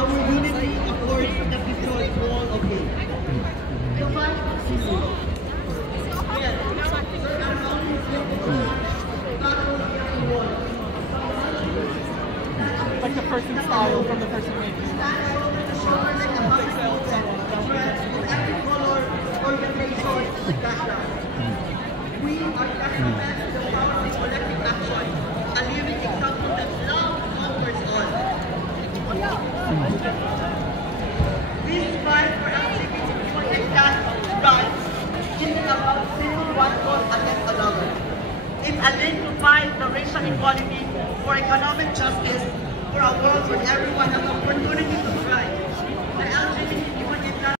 our unity, of course, the visual wall of hate. The fight continues. Yes, there are only like the person style from the person making it. We are testament to the power of collective action, a living example that love conquers all. This fight for LGBTQ rights isn't about single one cause against another. It's a link to fight the racial equality, for economic justice, for a world where everyone has opportunity